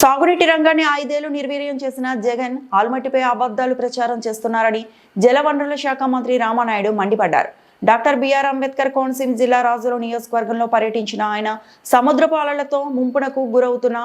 సాగునీటి రంగాన్ని ఐదేళ్ళు నిర్వీర్యం చేసిన జగన్ ఆల్మట్టిపై అబద్ధాలు ప్రచారం చేస్తున్నారని జలవనరుల శాఖ మంత్రి రామానాయుడు మండిపడ్డారు. డాక్టర్ బిఆర్ అంబేద్కర్ కోనసీమ జిల్లా రాజుల నియోజకవర్గంలో పర్యటించిన ఆయన సముద్రపు అలలతో ముంపునకు గురవుతున్న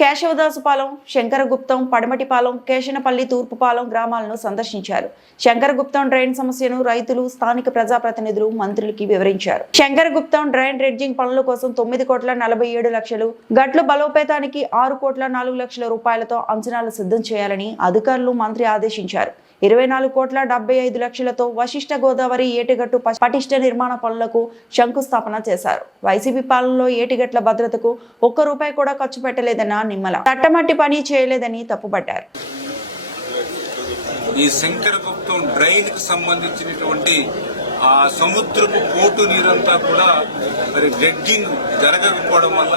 కేశవదాసుపాలెం శంకరగుప్తం పడమటిపాలెం కేశనపల్లి తూర్పుపాలెం గ్రామాలను సందర్శించారు. శంకరగుప్తం డ్రైన్ సమస్యను రైతులు స్థానిక ప్రజాప్రతినిధులు మంత్రులకి వివరించారు. శంకరగుప్తం డ్రైన్ డ్రెడ్జింగ్ పనుల కోసం తొమ్మిది కోట్ల నలభై ఏడు లక్షలు గట్ల బలోపేతానికి ఆరు కోట్ల నాలుగు లక్షల రూపాయలతో అంచనాలు సిద్ధం చేయాలని అధికారులు మంత్రి ఆదేశించారు. ఇరవై నాలుగు కోట్ల డెబ్బై ఐదు లక్షలతో వశిష్ట గోదావరి ఏటిగట్టు పటిష్ట నిర్మాణ పనులకు శంకుస్థాపన చేశారు. వైసీపీ పాలనలో ఏటిగట్ల భద్రతకు ఒక్క రూపాయి కూడా ఖర్చు పెట్టలేదన్న నిమ్మల. తట్టమట్టి పని చేయలేదని తప్పుపట్టారు. ఈ శంకర గుప్తం డ్రైన్కి సంబంధించినటువంటి ఆ సముద్రపు పోటు నీరంతా కూడా మరి డ్రెడ్జింగ్ జరగకపోవడం వల్ల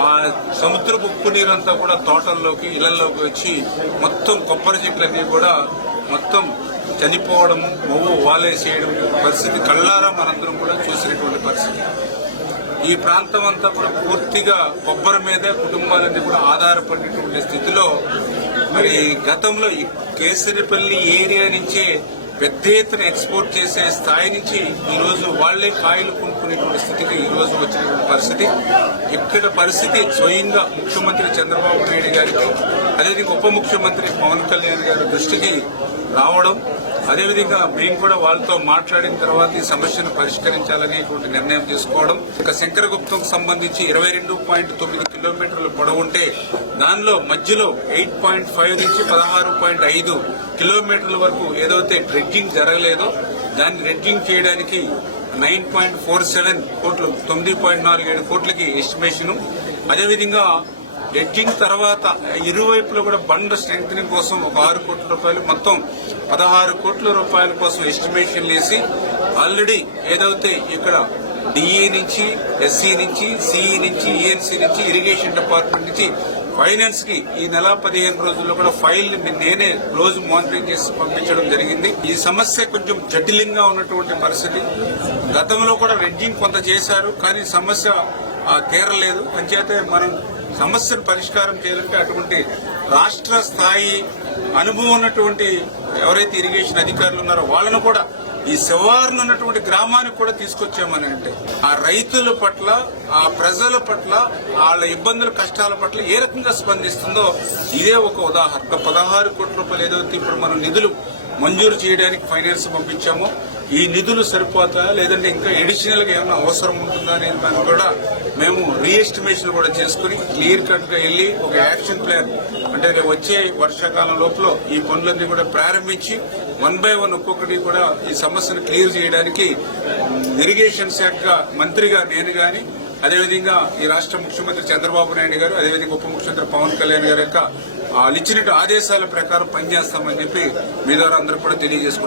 ఆ సముద్రపు ఉప్పు నీరంతా కూడా తోటల్లోకి ఇళ్ళలోకి వచ్చి మొత్తం కొబ్బరి చెట్లన్నీ కూడా మొత్తం చనిపోవడం మొవ్వు వాలేసేయడం పరిస్థితి కళ్ళారా మనందరం కూడా చూసినటువంటి ఈ ప్రాంతం అంతా కూడా పూర్తిగా కొబ్బరి మీదే కుటుంబాలన్నీ కూడా ఆధారపడినటువంటి స్థితిలో మరి గతంలో ఈ కేసరిపల్లి ఏరియా నుంచే పెద్ద ఎత్తున ఎక్స్పోర్ట్ చేసే స్థాయి నుంచి ఈరోజు వాళ్ళే కాయలు కొనుక్కునేటువంటి స్థితికి ఈ రోజు వచ్చినటువంటి పరిస్థితి. ఇక్కడ పరిస్థితి స్వయంగా ముఖ్యమంత్రి చంద్రబాబు నాయుడు గారికి అదేవిధంగా ఉప ముఖ్యమంత్రి పవన్ కళ్యాణ్ గారి దృష్టికి రావడం అదేవిధంగా మేము కూడా వాళ్ళతో మాట్లాడిన తర్వాత ఈ సమస్యను పరిష్కరించాలనేటువంటి నిర్ణయం తీసుకోవడం ఇక శంకరగుప్తం సంబంధించి ఇరవై రెండు పాయింట్ తొమ్మిది కిలోమీటర్లు పొడవు ఉంటే దానిలో మధ్యలో ఎయిట్ పాయింట్ ఫైవ్ నుంచి పదహారు పాయింట్ ఐదు కిలోమీటర్ల వరకు ఏదైతే డ్రెడ్జింగ్ జరగలేదో దాన్ని డ్రెడ్జింగ్ చేయడానికి నైన్ పాయింట్ ఫోర్ సెవెన్ కోట్లు తొమ్మిది పాయింట్ నాలుగు ఏడు కోట్లకి ఎస్టిమేషన్. అదేవిధంగా ఎడ్జింగ్ తర్వాత ఇరువైపులో కూడా బండ్ స్ట్రెంగ్ కోసం ఒక ఆరు కోట్ల రూపాయలు మొత్తం పదహారు కోట్ల రూపాయల కోసం ఎస్టిమేషన్ వేసి ఆల్రెడీ ఏదైతే ఇక్కడ డిఈ నుంచి ఎస్సీ నుంచి సిఈ నుంచి ఈఎన్సీ నుంచి ఇరిగేషన్ డిపార్ట్మెంట్ నుంచి ఫైనాన్స్కి ఈ నెల పదిహేను రోజుల్లో కూడా ఫైల్ నేనే రోజు మానిటరింగ్ చేసి పంపించడం జరిగింది. ఈ సమస్య కొంచెం జటిలంగా ఉన్నటువంటి పరిస్థితి. గతంలో కూడా రెడ్జింగ్ కొంత చేశారు కానీ సమస్య ఆ, తీరలేదు. అంచేతే మనం సమస్యను పరిష్కారం చేయాలంటే అటువంటి రాష్ట్ర స్థాయి అనుభవం ఉన్నటువంటి ఎవరైతే ఇరిగేషన్ అధికారులు ఉన్నారో వాళ్ళను కూడా ఈ శివారును ఉన్నటువంటి గ్రామానికి కూడా తీసుకొచ్చామని అంటే ఆ రైతుల పట్ల ఆ ప్రజల పట్ల వాళ్ళ ఇబ్బందుల కష్టాల పట్ల ఏ రకంగా స్పందిస్తుందో ఇదే ఒక ఉదాహరణ. పదహారు కోట్ల రూపాయలు ఏదైతే ఇప్పుడు మనం నిధులు మంజూరు చేయడానికి ఫైనాన్స్ పంపించాము. ఈ నిధులు సరిపోతాయా? లేదంటే ఇంకా ఎడిషనల్గా ఏమైనా అవసరం ఉంటుందా అనే దాన్ని కూడా మేము రీఎస్టిమేషన్ కూడా చేసుకుని క్లియర్ కట్గా వెళ్ళి ఒక యాక్షన్ ప్లాన్ అంటే వచ్చే వర్షాకాలం లోపల ఈ పనులన్నీ కూడా ప్రారంభించి వన్ బై వన్ ఒక్కొక్కటి కూడా ఈ సమస్యను క్లియర్ చేయడానికి ఇరిగేషన్ శాఖ మంత్రిగా నేను గాని అదేవిధంగా ఈ రాష్ట్ర ముఖ్యమంత్రి చంద్రబాబు నాయుడు గారు అదేవిధంగా ఉప ముఖ్యమంత్రి పవన్ కళ్యాణ్ గారి యొక్క వాళ్ళు ఇచ్చిన ఆదేశాల ప్రకారం పనిచేస్తామని చెప్పి మీ ద్వారా అందరూ కూడా తెలియజేసుకుంటాం